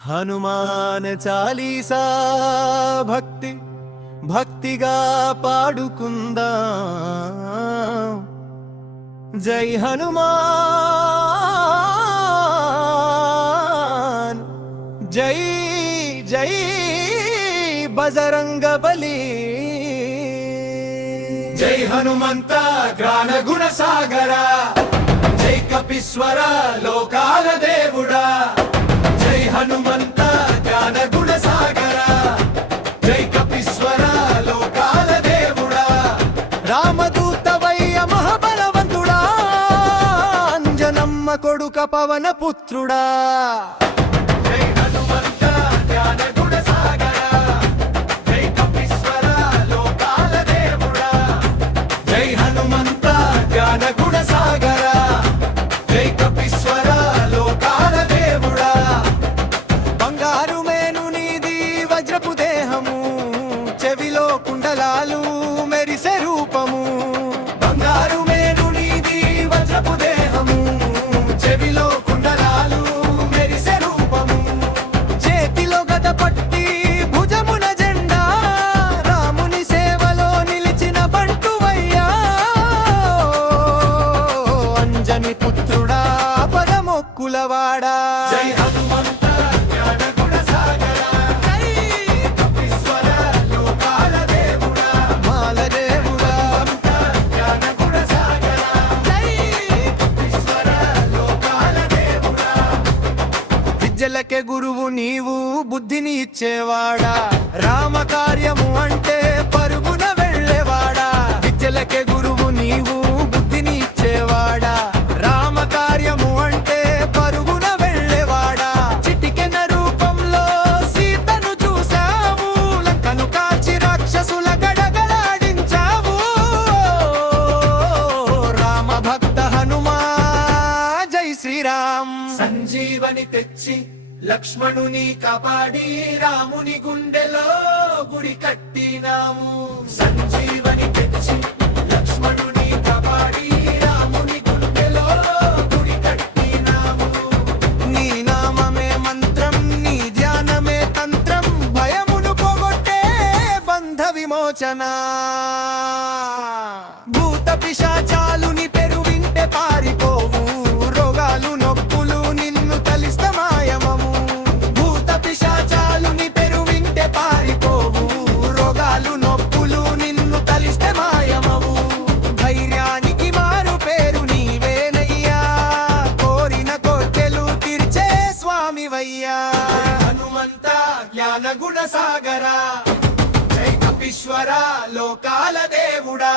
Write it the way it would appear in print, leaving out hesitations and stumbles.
హనుమాన్ చాలీసా భక్తి భక్తిగా పాడుకుందాం. జై హనుమాన్, జై జై బజరంగ బలి. జై హనుమంత జ్ఞాన గుణ సాగర, జై కపీశ్వర లోకాల దేవుడా. జై హనుమంత జ్ఞాన గుణ సాగర, జై కపీశ్వర లోకాల దేవుడా. రామదూతవయ్య మహాబలవంతుడా, అంజనమ్మ కొడుక పవన పుత్రుడా. జై హనుమంత జ్ఞాన గుణ సాగర, జై కపీశ్వర లోకాల దేవుడా. జై హనుమంత జ్ఞాన గుణ సాగర, జై కపీశ్వర లోకాల దేవుడా. బంగారు మేను నీది వజ్రపు దేహము, చెవిలో కుండలాలు మెరిసే రూపము. బంగారు మేను నీది వజ్రపు దేహము, చెవిలో కుండలాలు మెరిసే రూపము. చేతిలో గద పట్టి భుజమున జెండా, రాముని సేవలో నిలిచిన బంటువయ్యా. అంజని పుత్రుడా పదమొక్కులవాడా. జై హనుమంత జ్ఞాన గుణ సాగర, జై కపీశ్వర లోకాల దేవుడా. మాల దేవుడా జ్ఞాన గుణ సాగర, జై కపీశ్వర లోకాల దేవుడా. విద్యలకే గురువు నీవు, బుద్ధిని ఇచ్చేవాడా. రామ కార్యము అంటే పరుగున వెళ్ళేవాడా. విద్యలకే గురువు నీవు, బుద్ధిని ఇచ్చేవాడా. రామ కార్యము అంటే పరుగున వెళ్ళేవాడా. చిటికెన రూపంలో సీతను చూసావు, లంకను కాచి రాక్షసుల గడగలాడించావు. రామ భక్త హనుమా జై శ్రీరామ్. సంజీవని తెచ్చి లక్ష్మణుని కాపాడి, రాముని గుండెలో గుడి కట్టినాము. సంజీవని తెచ్చి లక్ష్మణుని కాపాడి, రాముని గుండెలో గుడి కట్టినాము. నీ నామమే మంత్రం, నీ ధ్యానమే తంత్రం, భయమును పోగొట్టే బంధ విమోచన. భూత పిశాచాలుని పెరు వింటే పారిపోవు, రోగాలు నొప్పులు నిన్ను తలిస్తే మాయమము. భూత పిశాచాలుని పెరు వింటే పారిపోవు, రోగాలు నొప్పులు నిన్ను తలిస్తే మాయమవు. ధైర్యానికి మారు పేరు నీవేనయ్యా, కోరిన కోర్కెలు తీర్చే స్వామివయ్యా. హనుమంత జ్ఞాన గుణ సాగర, జై కపీశ్వర లోకాల దేవుడా.